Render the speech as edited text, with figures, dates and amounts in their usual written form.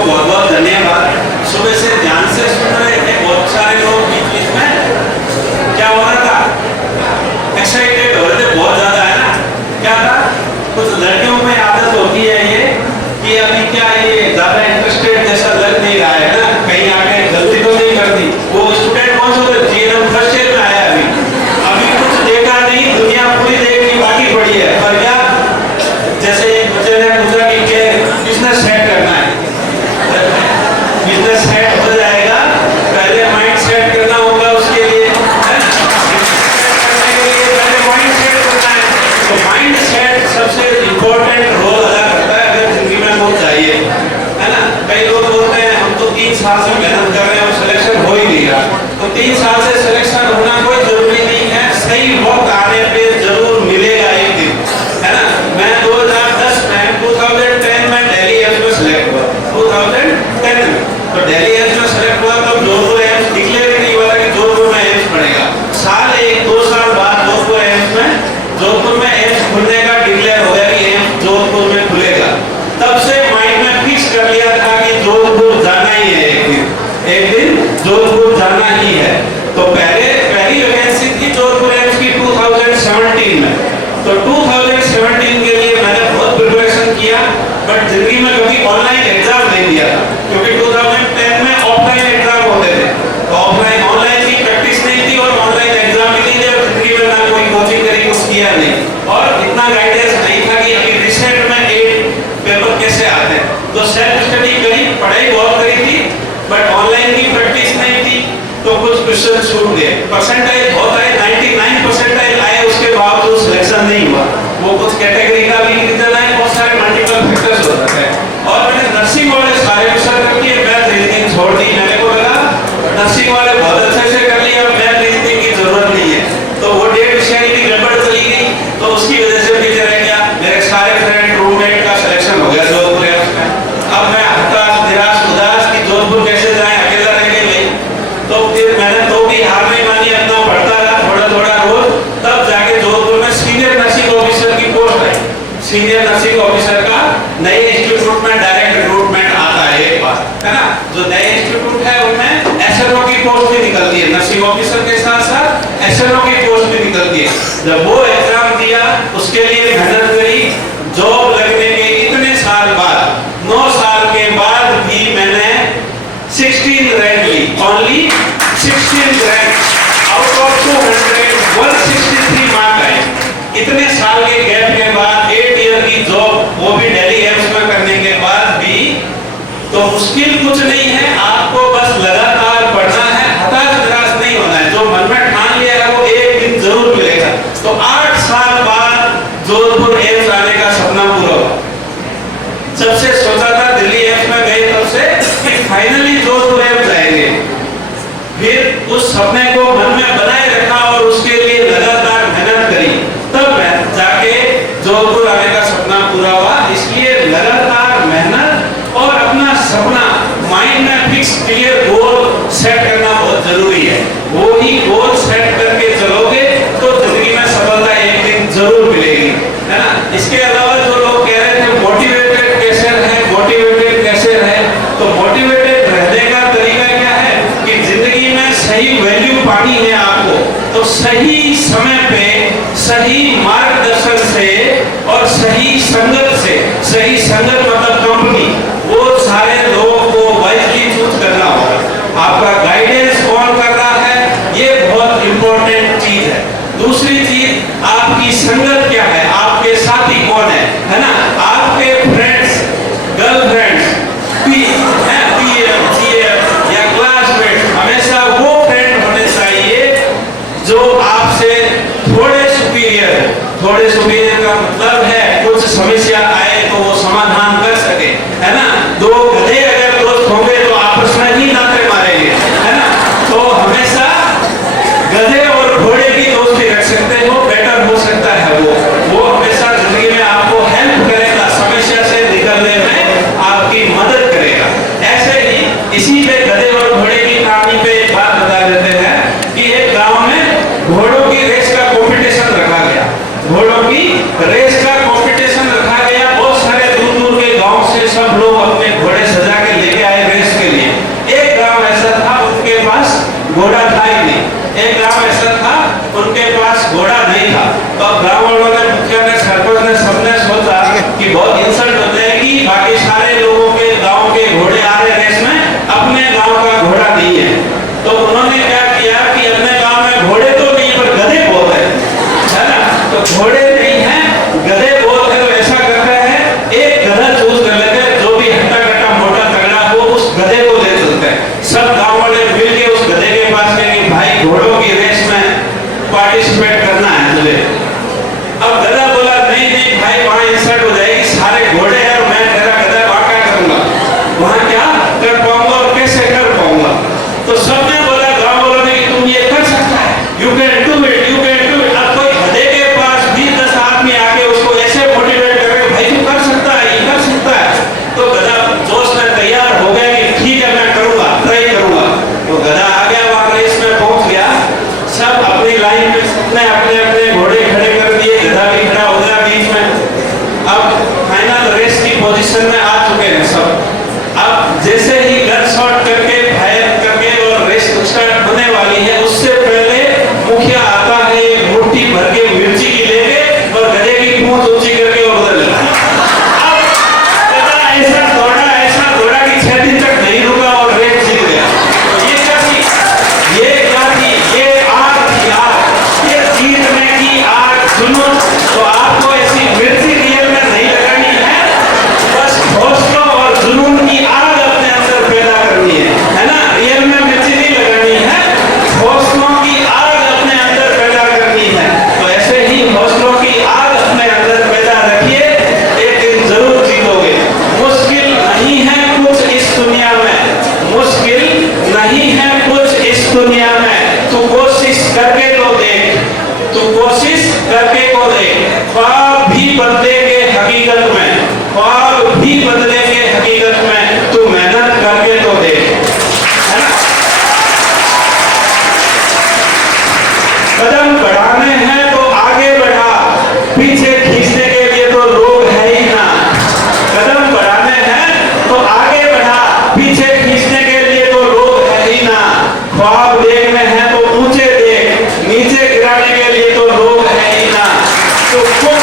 को बहुत बहुत धन्यवाद। सुबह से ध्यान से सुन रहे थे बहुत सारे लोग, बीच बीच में क्या हो रहा था, एक्साइटेड हो रहे थे बहुत ज्यादा, है ना। क्या था, कुछ लड़कियों में आदत होती है ये कि अभी क्या ये ज्यादा इंटरेस्टेड जैसा लग नहीं रहा है ना, कहीं आके गलती तो नहीं करती। वो स्टूडेंट कौन सा जीएनएम फर्स्ट ईयर में आया, अभी कुछ देखा नहीं, दुनिया पूरी देखनी बाकी पड़ी है। पर क्या, जैसे बच्चे ने पूछा कि क्या बिजनेस सेट करना है, बिजनेस सेट हो जाएगा, पहले माइंड सेट करना होगा उसके लिए, पहले माइंड सेट करना है। तो माइंड सेट सबसे इम्पोर्टेंट रोल अदा करता है अगर जिंदगी में कुछ चाहिए, है ना। कई लोग बोलते हैं हम तो 3 साल से मेहनत कर रहे हैं और सिलेक्शन हो ही नहीं रहा। तो 3 साल से सिलेक्शन होना कोई जरूरी नहीं है, सही वक्त आने पे जरूर मिलेगा एक दिन, है ना। मैं 2010 में 2010 में दिल्ली एम्स में सिलेक्ट हुआ, 2010 में। तो दिल्ली एम्स में सिलेक्ट हुआ तो जोधपुर एम्स डिक्लेयर नहीं हुआ कि जोधपुर में एम्स पड़ेगा। साल 1-2 साल बाद जोधपुर एम्स में एम्स खुलने का डिक्लेयर हो गया कि एम्स जोधपुर में खुलेगा। तब से माइंड में फिक्स कर लिया था कि जोधपुर जाना ही है, एक दिन जोधपुर जाना ही है। तो पहली वैकेंसी थी जोधपुर एम्स की 2017 में। तो 2017 के लिए मैंने बहुत प्रिपरेशन किया, बट जिंदगी में कभी ऑनलाइन एग्जाम नहीं दिया था, क्योंकि 2010 में ऑफलाइन एग्जाम होते थे। तो ऑफलाइन ऑनलाइन की प्रैक्टिस नहीं थी और ऑनलाइन एग्जाम भी नहीं दिया, जिंदगी में ना कोई कोचिंग करी, कुछ किया नहीं, और इतना गाइडेंस नहीं था कि अभी रिसेंट में 8 पेपर कैसे आते हैं। तो सेल्फ स्टडी करी, पढ़ाई बहुत करी थी, बट ऑनलाइन की प्रैक्टिस नहीं थी, तो कुछ क्वेश्चन छूट गए। परसेंटाइल बहुत आए, 99 परसेंटाइल आए, उसके बावजूद सिलेक्शन नहीं हुआ। वो कुछ कैटेगरी का भी रीजन है, बहुत सारे मल्टीपल फैक्टर्स हो सकते हैं। और मैंने नर्सिंग वाले सारे विषय कर लिए, मैथ रीजनिंग छोड़ दी। मेरे को लगा नर्सिंग वाले बहुत अच्छे से कर लिए, अब मैथ रीजनिंग की जरूरत नहीं है। तो वो डेट विषय की गड़बड़ चली गई, तो उसकी वजह से पीछे रह गया। मेरे सारे फ्रेंड रूममेट का सिलेक्शन हो गया जोधपुर एम्स में। अब मैं हताश, निराश, उदास कि जोधपुर कैसे जाए, अकेला रह गए भाई। तो फिर मैंने तो भी हार नहीं मानी, अपना पढ़ता रहा थोड़ा थोड़ा रोज। तब जाके जोधपुर में सीनियर नर्सिंग ऑफिसर की पोस्ट आई। सीनियर नर्सिंग ऑफिसर का नए इंस्टीट्यूट में डायरेक्ट रिक्रूटमेंट आता है एक बार, है ना। जो नए इंस्टीट्यूट है उनमें एसएनओ की पोस्ट भी निकलती है, नर्सिंग ऑफिसर के साथ साथ एसएनओ की पोस्ट भी निकलती है। जब वो एग्जाम दिया, उसके लिए मेहनत करी, जॉब लगने के इतने साल बाद, 9 साल के बाद भी मैंने 16 रैंक ली, only 16 rank out of 200, 163 mark आए। इतने साल के गैप के बाद 8 ईयर की जॉब, वो भी दिल्ली एम्स में करने के बाद भी, तो मुश्किल कुछ नहीं है, आपको बस लगातार पढ़ना है, हताश निराश नहीं होना है। जो मन में ठान लिया है वो एक दिन जरूर मिलेगा। तो 8 साल बाद जोधपुर एम्स आने का सपना पूरा हुआ। जब से सोचा था दिल्ली एम्स में गए तब से कि फाइनली जोधपुर एम्स जाएंगे, फिर उस सपने को मन में बनाए रखा और उसके लिए लगातार मेहनत करी, तब मैं जाके जोधपुर आने का सपना पूरा हुआ। इसलिए लगातार मेहनत और अपना सपना माइंड में फिक्स क्लियर गोल सेट करना बहुत जरूरी है। वो ही गोल सेट करके चलोगे तो जिंदगी में सफलता एक दिन जरूर मिलेगी, है ना। इसके अलावा जो लोग कह रहे थे मोटिवेटेड कैसे रहे, मोटिवेटेड कैसे रहे, तो मोटिवेटेड रहने का तरीका क्या है कि जिंदगी में सही वैल्यू पानी है आपको, तो सही समय पे सही मार्गदर्शन से और सही संगत से, सही संगत मतलब कंपनी, वो सारे लोगों को वाइजली चूज करना होगा। आपका गाइडेंस कौन कर रहा है, ये बहुत इंपॉर्टेंट चीज है। दूसरी चीज, आपकी संगत क्या है, आपके साथी कौन है ना। आपके फ्रेंड्स, गर्लफ्रेंड्स, या क्लासमेट, हमेशा वो फ्रेंड होने चाहिए जो आपसे थोड़े सुपीरियर का मतलब है कुछ समस्या आए तो वो समाधान कर सके, है ना। 2 गधे अगर दोस्त होंगे तो आपस में ही नाते मारेंगे, है ना। तो हमेशा गधे और घोड़े की दोस्ती रख सकते हो, बेटर हो सकता है वो हमेशा जिंदगी में आपको हेल्प करेगा, समस्या से निकलने में आपकी मदद करेगा। ऐसे ही इसी पे गधे और घोड़े की कहानी पे एक बात बता देते हैं कि एक गांव में घोड़ों की रेस का कंपटीशन रखा गया। घोड़ों की रेस का कंपटीशन रखा गया, बहुत सारे दूर दूर के नहीं है। तो उन्होंने क्या किया कि अपने गांव में घोड़े तो नहीं पर गधे बहुत है ना। तो घोड़े नहीं है, गधे बहुत है, तो ऐसा करते हैं एक गधा चूज कर लेते हैं, जो भी हट्टा कट्टा मोटा तगड़ा हो उस गधे को ले चलते हैं। सब गांव वाले मिल के उस गधे के पास गए कि भाई घोड़ों की रेस में पार्टिसिपेट करना है मुझे। अब गधा बोला नहीं नहीं भाई वहां इंसल्ट हो जाएगी, सारे घोड़े हैं और मैं तेरा गधा वाका करूंगा, वहां क्या कर पाऊंगा और कैसे कर पाऊंगा। तो सबने बोला, गांव वालों ने कि तुम ये कर सकता है, you can do it, you can do it. अब कोई गधे के पास 20-10 आदमी आके उसको ऐसे मोटिवेट कर रहे भाई तू कर सकता है, ये कर सकता है। तो गधा जोश में तैयार हो गया कि ठीक है मैं करूंगा, ट्राई करूंगा। तो गधा आ गया वहां रेस में पहुंच गया, सब अपनी लाइन में सबने अपने अपने घोड़े खड़े कर दिए, गधा भी खड़ा हो गया बीच में। अब फाइनल रेस की पोजीशन में आ चुके हैं सब। अब जैसे ही गन शॉट करके फायर करके और रेस स्टार्ट होने वाली है, उससे पहले मुखिया आता है एक मुट्ठी भर के मिर्ची की लेके और गधे की पूंछ ऊंची करके और उधर लगा। अब गधा ऐसा दौड़ा कि 6 दिन तक नहीं रुका और रेस जीत गया। ये क्या थी, ये आग थी, आग, ये जीतने की आग जुनून। तो आपको ऐसी मिर्ची रियल में नहीं लगानी है, बस हौसलों और जुनून की आग अपने अंदर पैदा करनी है ना। रियल में मिर्ची नहीं लगानी है, हौसलों की आग अपने अंदर पैदा करनी है। तो ऐसे ही हौसलों की आग अपने अंदर पैदा रखिए, एक दिन जरूर जीतोगे। मुश्किल नहीं है कुछ इस दुनिया में, मुश्किल नहीं है कुछ इस दुनिया में, तू कोशिश करके तो देख, तू कोशिश करके तो देख। ख्वाब भी बदलेंगे हकीकत में, ख्वाब भी बदलेंगे हकीकत में, तू मेहनत करके तो देख, है ना। कदम बढ़ाने हैं तो आगे बढ़ा, पीछे खींचने के लिए तो लोग है ही ना। कदम बढ़ाने हैं तो आगे बढ़ा, पीछे खींचने के लिए तो लोग है ही ना। ख्वाब देखने हैं तो ऊंचे देख, नीचे गिराने के लिए तो लोग है ही ना। तो खुद